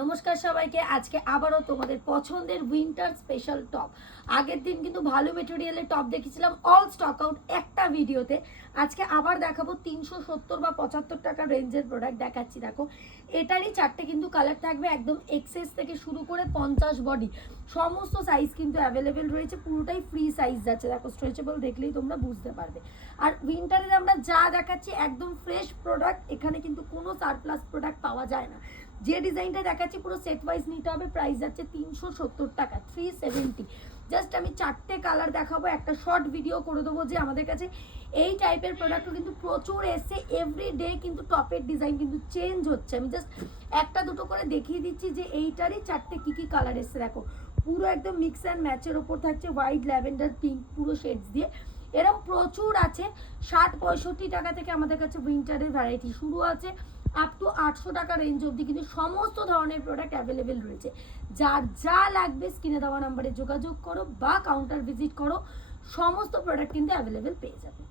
নমস্কার সবাইকে। আজকে আবারও তোমাদের পছন্দের উইন্টার স্পেশাল টপ। আগের দিন কিন্তু ভালো মেটেরিয়ালের টপ দেখেছিলাম অল স্টক আউট একটা ভিডিওতে। আজকে আবার দেখাবো 370 বা 75 টাকা রেঞ্জের প্রোডাক্ট দেখাচ্ছি। দেখো এটারই চারটে কিন্তু কালার থাকবে, একদম এক্সেস থেকে শুরু করে 50 বডি সমস্ত সাইজ কিন্তু অ্যাভেলেবেল রয়েছে। পুরোটাই ফ্রি সাইজ যাচ্ছে, দেখো স্ট্রেচেবল দেখলেই তোমরা বুঝতে পারবে। আর উইন্টারের আমরা যা দেখাচ্ছি একদম ফ্রেশ প্রোডাক্ট, এখানে কিন্তু কোনো সারপ্লাস প্রোডাক্ট পাওয়া যায় না। যে ডিজাইনটা দেখাচ্ছি পুরো সেট ওয়াইজ নিতে হবে। প্রাইস যাচ্ছে 370 টাকা, 370। জাস্ট আমি চারটে কালার দেখাবো, একটা শর্ট ভিডিও করে দেবো যে আমাদের কাছে এই টাইপের প্রোডাক্টও কিন্তু প্রচুর এসছে। এভরি ডে কিন্তু টপের ডিজাইন কিন্তু চেঞ্জ হচ্ছে। আমি জাস্ট একটা দুটো করে দেখিয়ে দিচ্ছি যে এইটারই চারটে কি কি কালার এসছে। দেখো পুরো একদম মিক্স অ্যান্ড ম্যাচের ওপর থাকছে হোয়াইট, ল্যাভেন্ডার, পিঙ্ক, পুরো শেডস দিয়ে। এরকম প্রচুর আছে। 60-65 টাকা থেকে আমাদের কাছে উইন্টারের ভ্যারাইটি শুরু আছে, আপ টু 800 টাকা রেঞ্জ অবধি কিন্তু সমস্ত ধরনের প্রোডাক্ট অ্যাভেলেবেল রয়েছে। যার যা লাগবে স্ক্রিনে দেওয়া নাম্বারে যোগাযোগ করো বা কাউন্টার ভিজিট করো, সমস্ত প্রোডাক্ট কিন্তু অ্যাভেলেবেল পেয়ে যাবে।